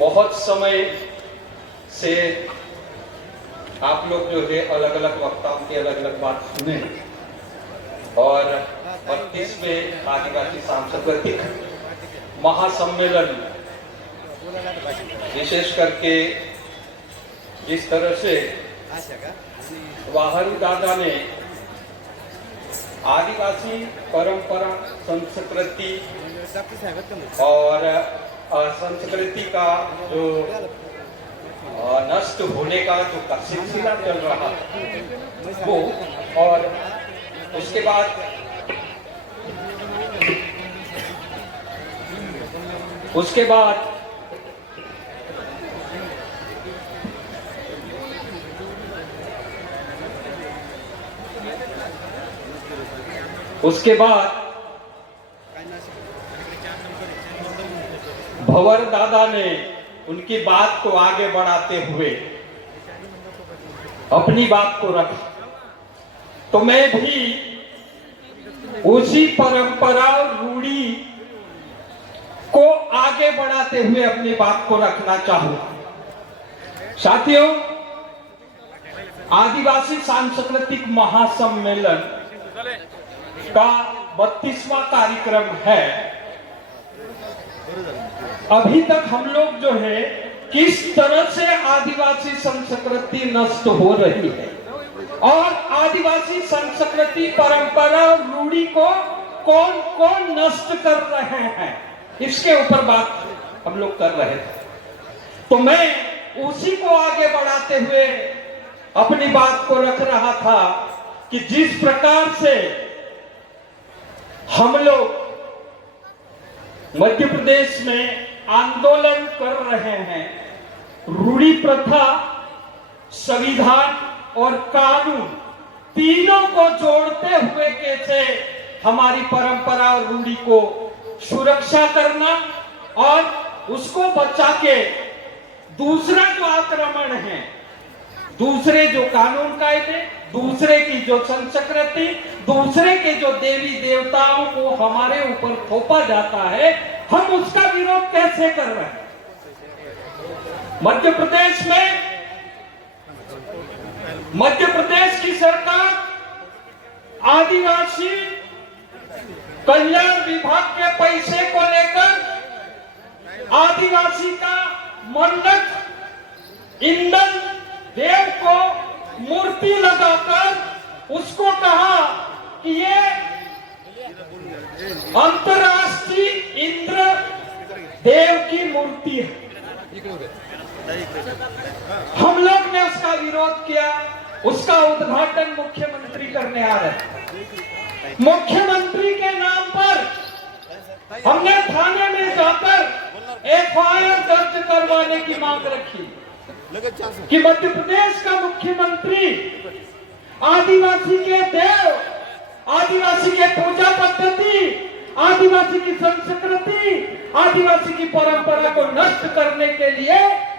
बहुत समय से आप लोग जो है अलग अलग वक्ताओं की अलग अलग बात सुने और 32वें आदिवासी सांस्कृतिक महासम्मेलन विशेष करके जिस तरह से वाहन दादा ने आदिवासी परंपरा संस्कृति और संस्कृति का जो नष्ट होने का जो सिलसिला चल रहा वो, और उसके बाद उसके बाद भंवर दादा ने उनकी बात को आगे बढ़ाते हुए अपनी बात को रखा, तो मैं भी उसी परंपरा रूढ़ी को आगे बढ़ाते हुए अपनी बात को रखना चाहूंगा। साथियों, आदिवासी सांस्कृतिक महासम्मेलन का 32वां कार्यक्रम है। अभी तक हम लोग जो है किस तरह से आदिवासी संस्कृति नष्ट हो रही है और आदिवासी संस्कृति परंपरा और रूढ़ी को कौन कौन नष्ट कर रहे हैं, इसके ऊपर बात हम लोग कर रहे थे। तो मैं उसी को आगे बढ़ाते हुए अपनी बात को रख रहा था कि जिस प्रकार से हम लोग मध्य प्रदेश में आंदोलन कर रहे हैं, रूढ़ी प्रथा, संविधान और कानून तीनों को जोड़ते हुए कैसे हमारी परंपरा और रूढ़ी को सुरक्षा करना और उसको बचा के दूसरा जो आक्रमण है, दूसरे जो कानून कायदे, दूसरे की जो संस्कृति, दूसरे के जो देवी देवताओं को हमारे ऊपर थोपा जाता है, हम उसका विरोध कैसे कर रहे हैं। मध्य प्रदेश की सरकार आदिवासी कल्याण विभाग के पैसे को लेकर आदिवासी का मन्नत इंद्र देव को मूर्ति लगाकर उसको कहा कि ये अंतर्राष्ट्रीय इंद्र देव की मूर्ति है। हम लोग ने उसका विरोध किया, उसका उद्घाटन मुख्यमंत्री करने आ रहे हैं। मुख्यमंत्री के नाम पर हमने थाने में जाकर FIR दर्ज करवाने की मांग रखी कि मध्य प्रदेश का मुख्यमंत्री आदिवासी के देव, आदिवासी के पूजा पद्धति, आदिवासी की संस्कृति, आदिवासी की परंपरा को नष्ट करने के लिए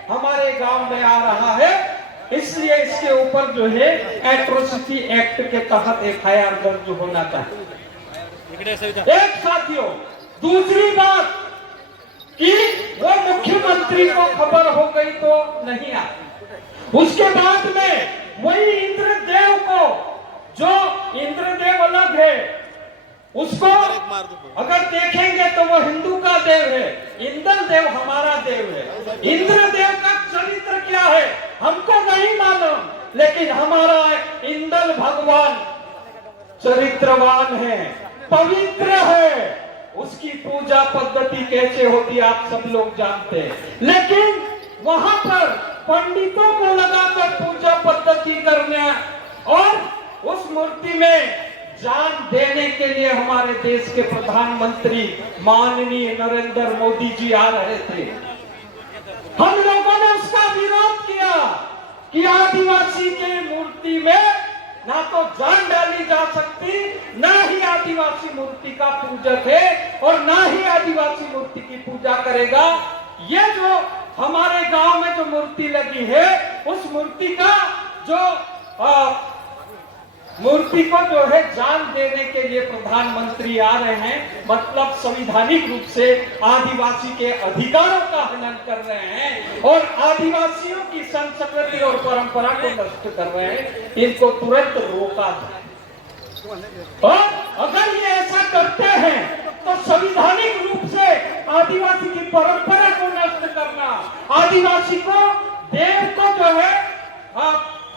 हमारे गांव में आ रहा है, इसलिए इसके ऊपर जो है एट्रोसिटी एक्ट के तहत FIR दर्ज होना चाहिए। एक साथियों, दूसरी बात कि वो मुख्यमंत्री को खबर हो गई तो नहीं आ, उसके बाद में वही इंद्रदेव को, जो इंद्रदेव अलग है, उसको अगर देखेंगे तो वो हिंदू का देव है, इंद्र देव हमारा देव है। इंद्रदेव का चरित्र क्या है हमको नहीं मालूम, लेकिन हमारा इंद्र भगवान चरित्रवान है, पवित्र है, उसकी पूजा पद्धति कैसे होती आप सब लोग जानते हैं। लेकिन वहां पर पंडितों को लगाकर पूजा पद्धति करने और उस मूर्ति में जान देने के लिए हमारे देश के प्रधानमंत्री माननीय नरेंद्र मोदी जी आ रहे थे। हम लोगों ने उसका विरोध किया कि आदिवासी के मूर्ति में ना तो जान डाली जा सकती, ना ही आदिवासी मूर्ति का पूजक है और ना ही आदिवासी मूर्ति की पूजा करेगा। ये जो हमारे गांव में जो मूर्ति लगी है, उस मूर्ति का जो मूर्ति को जो है जान देने के लिए प्रधानमंत्री आ रहे हैं, मतलब संवैधानिक रूप से आदिवासी के अधिकारों का हनन कर रहे हैं और आदिवासियों की संस्कृति और परंपरा को नष्ट कर रहे हैं। इनको तुरंत रोका जाए और अगर ये ऐसा करते हैं तो संवैधानिक रूप से आदिवासी की परंपरा को नष्ट करना, आदिवासी को देव को जो है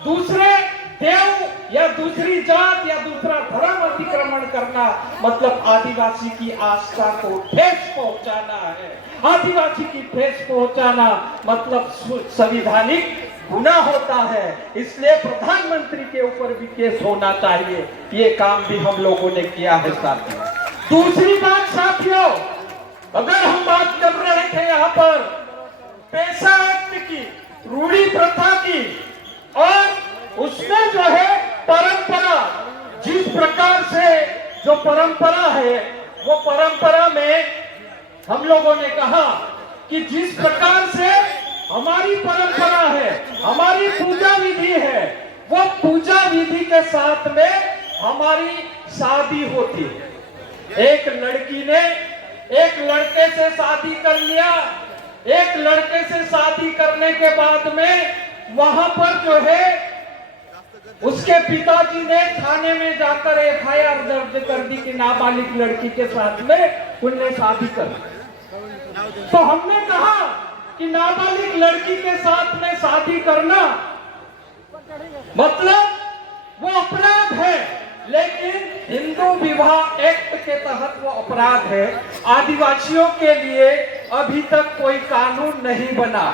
दूसरे देव या दूसरी जात या दूसरा धर्म अतिक्रमण करना, मतलब आदिवासी की आस्था को ठेस पहुंचाना है। आदिवासी की ठेस पहुंचाना मतलब संवैधानिक गुनाह होता है। इसलिए प्रधानमंत्री के ऊपर भी केस होना चाहिए। ये काम भी हम लोगों ने किया है साथियों। दूसरी बात साथियों, अगर हम बात कर रहे थे यहाँ पर पेशा एक्ट की, रूढ़ी प्रथा की, और उसमें जो है परंपरा, जिस प्रकार से जो परंपरा है वो परंपरा में हम लोगों ने कहा कि जिस प्रकार से हमारी परंपरा है, हमारी पूजा विधि है, वो पूजा विधि के साथ में हमारी शादी होती है। एक लड़की ने एक लड़के से शादी कर लिया, एक लड़के से शादी करने के बाद में वहां पर जो है उसके पिताजी ने थाने में जाकर एफआईआर दर्ज कर दी कि नाबालिग लड़की के साथ में उनने शादी कर। तो हमने कहा कि नाबालिग लड़की के साथ में शादी करना मतलब वो अपराध है, लेकिन हिंदू विवाह एक्ट के तहत वो अपराध है। आदिवासियों के लिए अभी तक कोई कानून नहीं बना,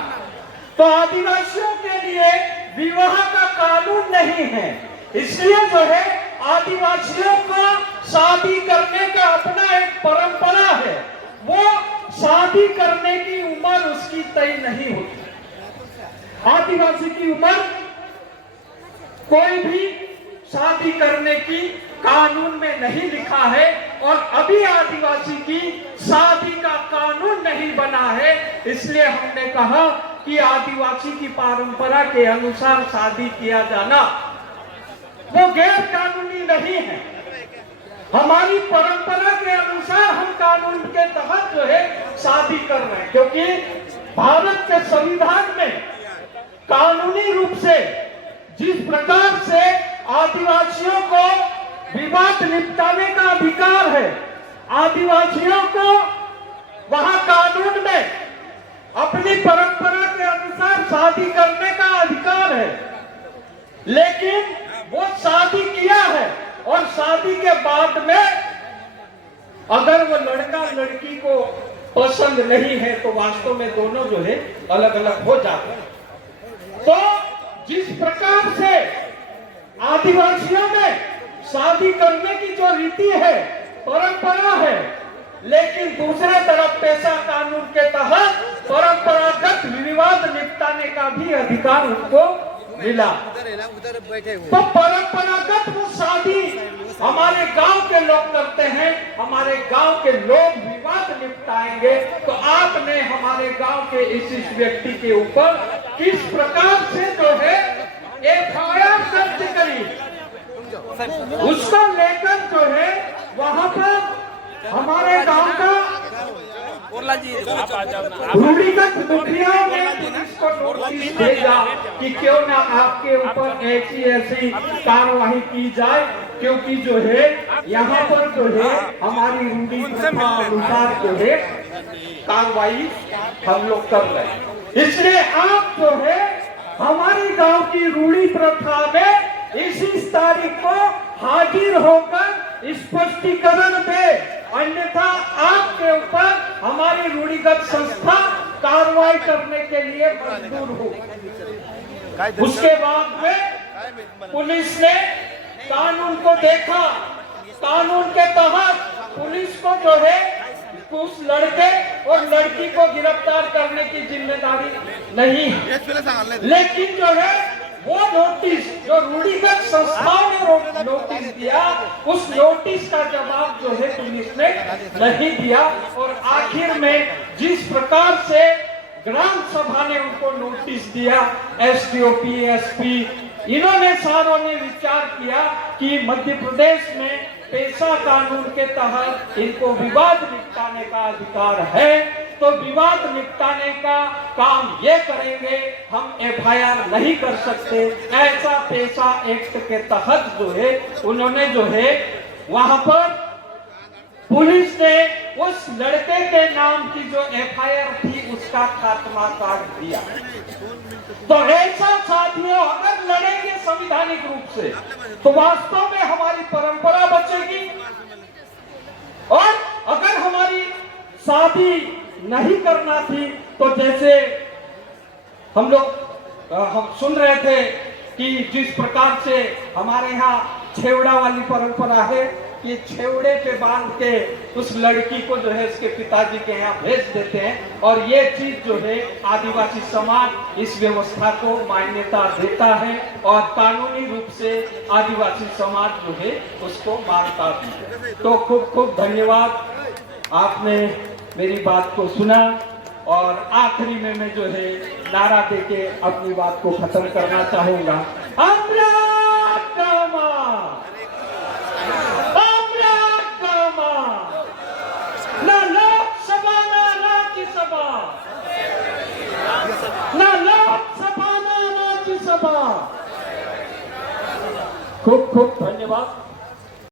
तो आदिवासियों के लिए विवाह का कानून नहीं है। इसलिए जो है आदिवासियों को शादी करने का अपना एक परंपरा है, वो शादी करने की उम्र उसकी तय नहीं होती। आदिवासी की उम्र कोई भी शादी करने की कानून में नहीं लिखा है, और अभी आदिवासी की शादी का कानून नहीं बना है। इसलिए हमने कहा कि आदिवासी की परंपरा के अनुसार शादी किया जाना वो गैर कानूनी नहीं है। हमारी परंपरा के अनुसार हम कानून के तहत जो है शादी कर रहे हैं, क्योंकि भारत के संविधान में कानूनी रूप से जिस प्रकार से आदिवासियों को विवाद निपटाने का अधिकार है, आदिवासियों को वहां कानून में अपनी परंपरा के अनुसार शादी करने का अधिकार है, लेकिन वो शादी किया है और शादी के बाद में अगर वो लड़का लड़की को पसंद नहीं है तो वास्तव में दोनों जो है अलग अलग हो जाते हैं। तो जिस प्रकार से आदिवासियों में शादी करने की जो रीति है, परंपरा है, लेकिन दूसरे तरफ पेशा कानून के तहत परंपरागत विवाद निपटाने का भी अधिकार उनको मिला। तो परंपरागत वो शादी हमारे गांव के लोग करते हैं, हमारे गांव के लोग विवाद निपटाएंगे, तो आपने हमारे गांव के इस व्यक्ति के ऊपर किस प्रकार से जो है एफआईआर दर्ज करी, उसको लेकर जो है वहां पर हमारे गांव का रूढ़िगत मुखियाओं ने पुलिस को नोटिस भेजा कि क्यों ना आपके ऊपर ऐसी कार्रवाई की जाए, क्योंकि जो है यहाँ पर जो है हमारी रूढ़ी प्रथा अनुसार जो है कार्रवाई हम लोग कर रहे हैं। इसलिए आप जो है हमारी गांव की रूढ़ी प्रथा में इस तारीख को हाजिर होकर स्पष्टीकरण दे, अन्यथा आपके ऊपर हमारी रूढ़िगत संस्था कार्रवाई करने के लिए मजबूर हो। उसके बाद में पुलिस ने कानून को देखा, कानून के तहत पुलिस को जो है उस लड़के और लड़की को गिरफ्तार करने की जिम्मेदारी नहीं है, लेकिन जो है वो नोटिस जो रूढ़िगत संस्थाओं ने नोटिस दिया, उस नोटिस का जवाब जो है पुलिस ने नहीं दिया। और आखिर में जिस प्रकार से ग्राम सभा ने उनको नोटिस दिया, एसडीओ, एसपी इन्होंने सारों ने विचार किया कि मध्य प्रदेश में पेशा कानून के तहत इनको विवाद निपटाने का अधिकार है, तो विवाद निपटाने का काम ये करेंगे, हम एफआईआर नहीं कर सकते। ऐसा पेशा एक्ट के तहत जो है उन्होंने जो है वहां पर पुलिस ने उस लड़के के नाम की जो एफआईआर थी उसका खात्मा काट दिया। तो ऐसा साथियों, अगर लड़ेंगे संवैधानिक रूप से तो वास्तव में हमारी परंपरा बचेगी। और अगर हमारी शादी नहीं करना थी तो जैसे हम सुन रहे थे कि जिस प्रकार से हमारे यहाँ छेवड़ा वाली परंपरा है कि छेवड़े पे बांध के उस लड़की को जो है उसके पिताजी के यहाँ भेज देते हैं, और ये चीज जो है आदिवासी समाज इस व्यवस्था को मान्यता देता है और कानूनी रूप से आदिवासी समाज जो है उसको मानता भी है। तो खूब खूब धन्यवाद, आपने मेरी बात को सुना। और आखिरी में मैं जो है नारा देके अपनी बात को खत्म करना चाहूंगा। ना लोकसभा ना राज्यसभा, ना लोकसभा ना राज्यसभा। खूब खूब धन्यवाद।